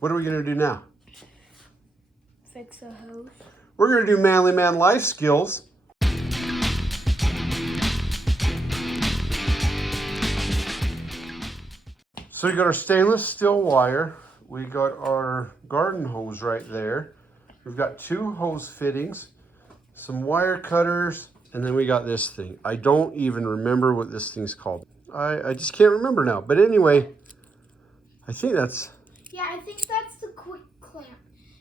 What are we going to do now? Fix a hose. We're going to do manly man life skills. So we got our stainless steel wire. We got our garden hose right there. We've got 2 hose fittings, some wire cutters, and then we got this thing. I don't even remember what this thing's called. I just can't remember now. But anyway, I think that's... Yeah, I think that's the quick clamp.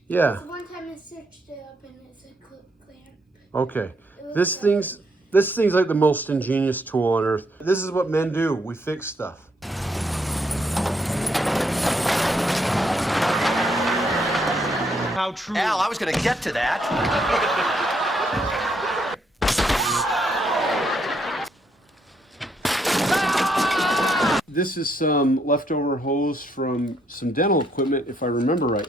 Yeah. Because one time I searched it up and it said quick clamp. Okay. This thing's like the most ingenious tool on earth. This is what men do. We fix stuff. How true. Al, I was going to get to that. This is some leftover hose from some dental equipment, if I remember right,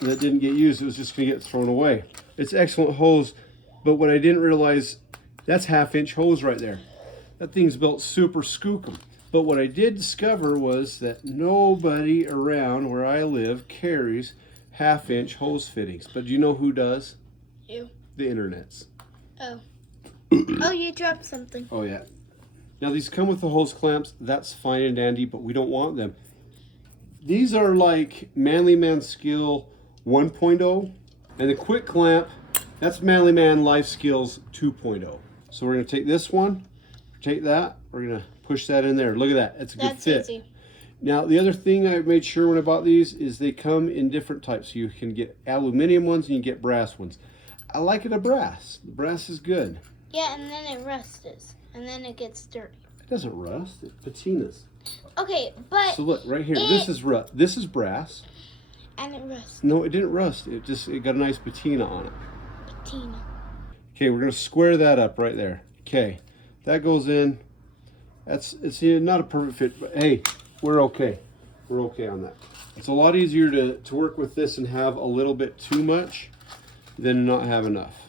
that didn't get used. It was just going to get thrown away. It's excellent hose, but what I didn't realize, that's 1/2-inch hose right there. That thing's built super skookum. But what I did discover was that nobody around where I live carries 1/2-inch hose fittings. But do you know who does? You. The internets. Oh. Oh, you dropped something. Oh yeah. Now these come with the hose clamps. That's fine and dandy, but we don't want them. These are like Manly Man Skill 1.0, and the quick clamp, that's Manly Man Life Skills 2.0. So we're gonna take this one, take that, we're gonna push that in there. Look at that, it's a good fit. Easy. Now the other thing I made sure when I bought these is they come in different types. You can get aluminum ones and you get brass ones. I like it a brass. The brass is good. Yeah, and then it rusts, and then it gets dirty. It doesn't rust, it patinas. Okay, but... So look, right here, this is brass. And it rusts. No, it didn't rust. It got a nice patina on it. Patina. Okay, we're gonna square that up right there. Okay, that goes in. It's not a perfect fit, but hey, we're okay. We're okay on that. It's a lot easier to work with this and have a little bit too much than not have enough.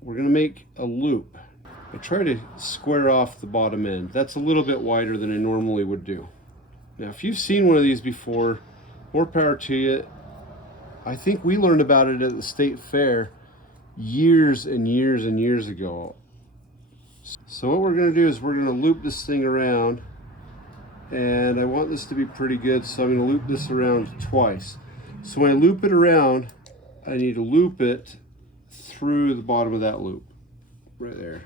We're gonna make a loop. I try to square off the bottom end. That's a little bit wider than I normally would do. Now, if you've seen one of these before, more power to you. I think we learned about it at the state fair years and years and years ago. So what we're gonna do is we're gonna loop this thing around, and I want this to be pretty good, so I'm gonna loop this around twice. So when I loop it around, I need to loop it through the bottom of that loop, right there.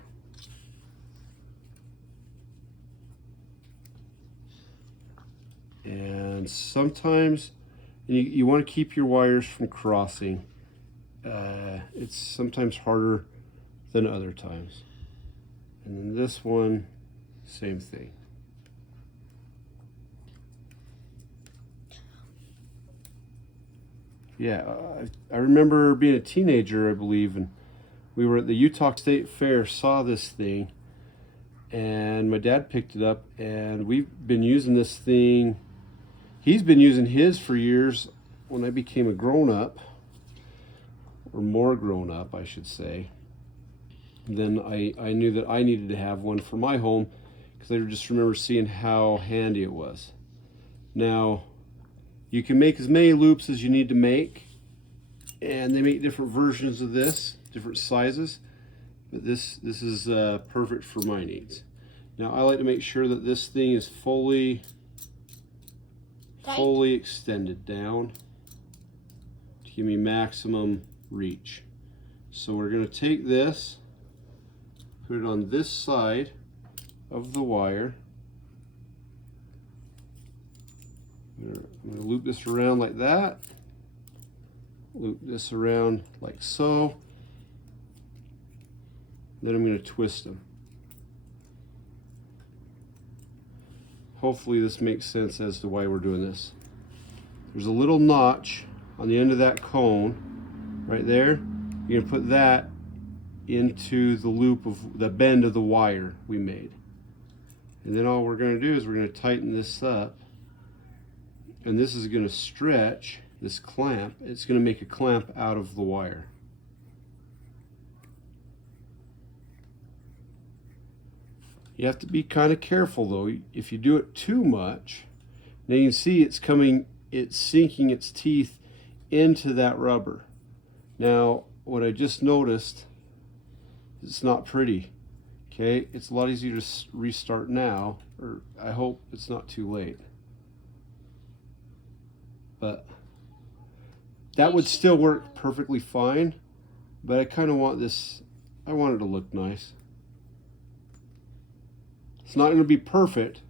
And sometimes you want to keep your wires from crossing. It's sometimes harder than other times. And then this one, same thing. Yeah, I remember being a teenager, I believe, and we were at the Utah State Fair, saw this thing, and my dad picked it up, and we've been using this thing. He's been using his for years. When I became a grown-up, or more grown-up, I should say, then I knew that I needed to have one for my home, because I just remember seeing how handy it was. Now, you can make as many loops as you need to make, and they make different versions of this, different sizes, but this is perfect for my needs. Now, I like to make sure that this thing is fully extended down to give me maximum reach. So we're going to take this, put it on this side of the wire. I'm going to loop this around like that, loop this around like so, then I'm going to twist them. Hopefully this makes sense as to why we're doing this. There's a little notch on the end of that cone right there. You're going to put that into the loop of the bend of the wire we made. And then all we're going to do is we're going to tighten this up, and this is going to stretch this clamp. It's going to make a clamp out of the wire. You have to be kind of careful though. If you do it too much, now you can see it's coming it's sinking its teeth into that rubber. Now, what I just noticed, it's not pretty. Okay, it's a lot easier to restart now, or I hope it's not too late. But that would still work perfectly fine, but I kind of want this, I want it to look nice. It's not going to be perfect,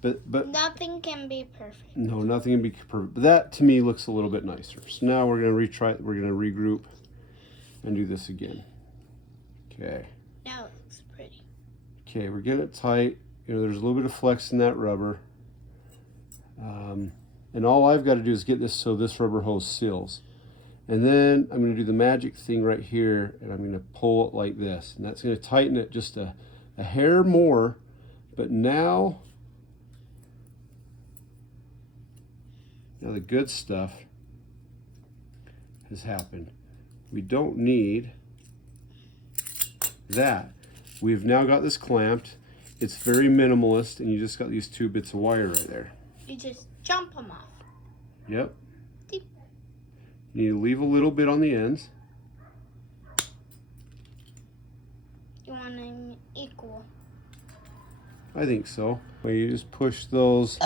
but nothing can be perfect. no, nothing can be perfect. But that to me looks a little bit nicer. So now we're going to retry, we're going to regroup and do this again. Okay. Now it looks pretty. Okay, we're getting it tight. You know, there's a little bit of flex in that rubber. And all I've got to do is get this so this rubber hose seals. And then I'm going to do the magic thing right here, and I'm going to pull it like this. And that's going to tighten it just a hair more. But now the good stuff has happened. We don't need that. We've now got this clamped. It's very minimalist, and you just got these 2 bits of wire right there. You just jump them off. Yep. Deep. You need to leave a little bit on the ends. You want an equal. I think so. Well, you just push those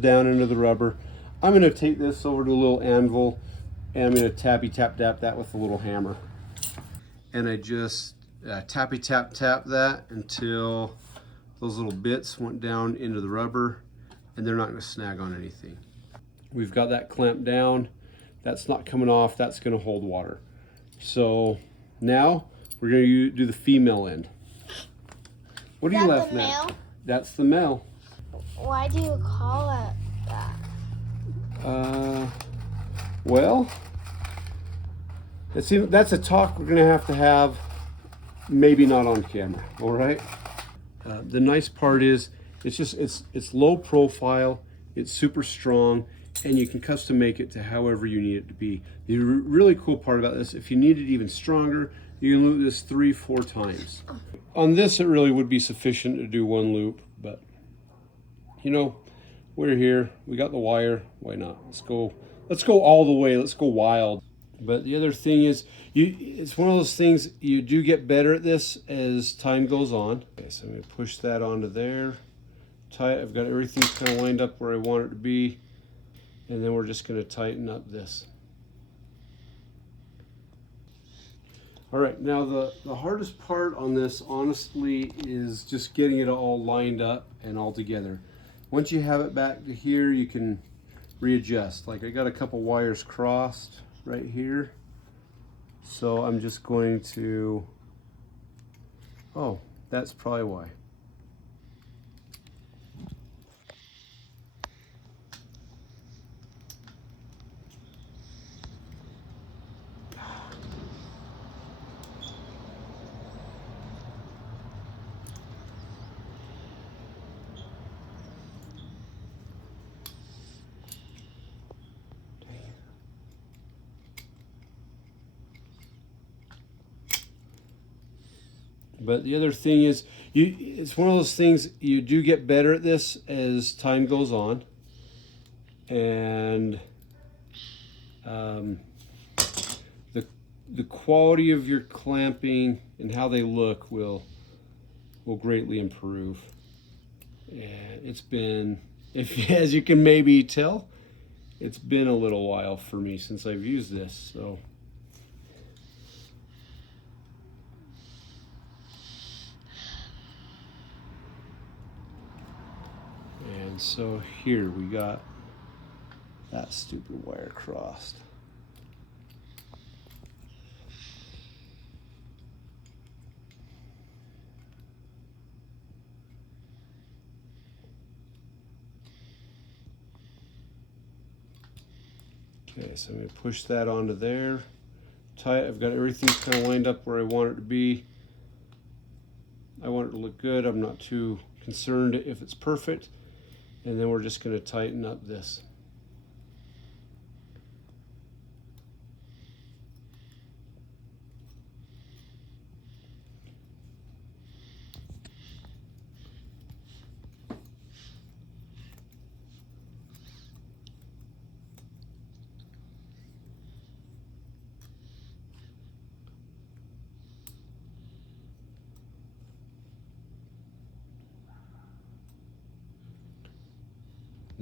down into the rubber. I'm going to take this over to a little anvil, and I'm going to tappy tap that with a little hammer. And I just tappy tap that until those little bits went down into the rubber, and they're not going to snag on anything. We've got that clamped down. That's not coming off. That's going to hold water. So now we're going to do the female end. What are you laughing at? Male? That's the male. Why do you call it that? Well, that's a talk we're going to have, maybe not on camera, all right? The nice part is it's low profile, it's super strong, and you can custom make it to however you need it to be. The really cool part about this, if you need it even stronger, you can loop this 3-4 times. On this, it really would be sufficient to do 1 loop, but you know, we're here, we got the wire, why not? Let's go all the way, let's go wild. But the other thing is, it's one of those things, you do get better at this as time goes on. Okay, so I'm gonna push that onto there. I've got everything kind of lined up where I want it to be. And then we're just gonna tighten up this. All right, now the hardest part on this, honestly, is just getting it all lined up and all together. Once you have it back to here, you can readjust. Like I got a couple wires crossed right here. So I'm just going to, oh, that's probably why. But the other thing is, it's one of those things, you do get better at this as time goes on. And the quality of your clamping and how they look will greatly improve. And it's been, as you can maybe tell, it's been a little while for me since I've used this, so. And so here we got that stupid wire crossed. Okay, so I'm going to push that onto there. I've got everything kind of lined up where I want it to be. I want it to look good. I'm not too concerned if it's perfect. And then we're just going to tighten up this.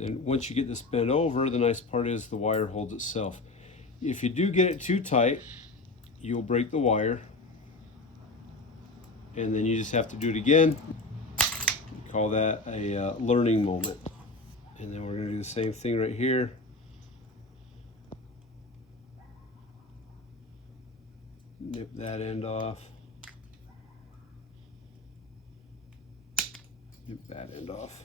And once you get this bent over, the nice part is the wire holds itself. If you do get it too tight, you'll break the wire. And then you just have to do it again. We call that a learning moment. And then we're going to do the same thing right here. Nip that end off. Nip that end off.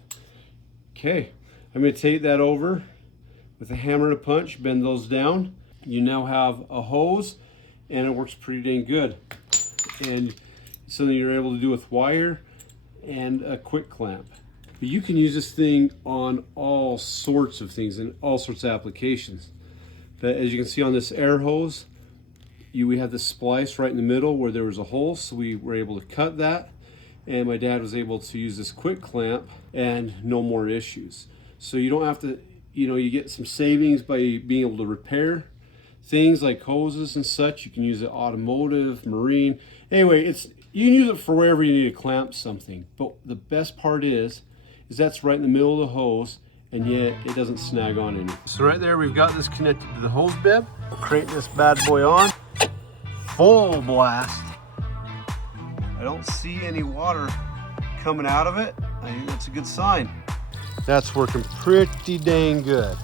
Okay, I'm going to take that over with a hammer and a punch, bend those down. You now have a hose, and it works pretty dang good. And something you're able to do with wire and a quick clamp. But you can use this thing on all sorts of things and all sorts of applications. But as you can see on this air hose, we have this splice right in the middle where there was a hole, so we were able to cut that. And my dad was able to use this quick clamp and no more issues. So you don't have to, you get some savings by being able to repair things like hoses and such. You can use it automotive, marine. Anyway, you can use it for wherever you need to clamp something. But the best part is that's right in the middle of the hose, and yet it doesn't snag on anything. So right there, we've got this connected to the hose bib. We'll crank this bad boy on. Full blast. I don't see any water coming out of it. I think that's a good sign. That's working pretty dang good.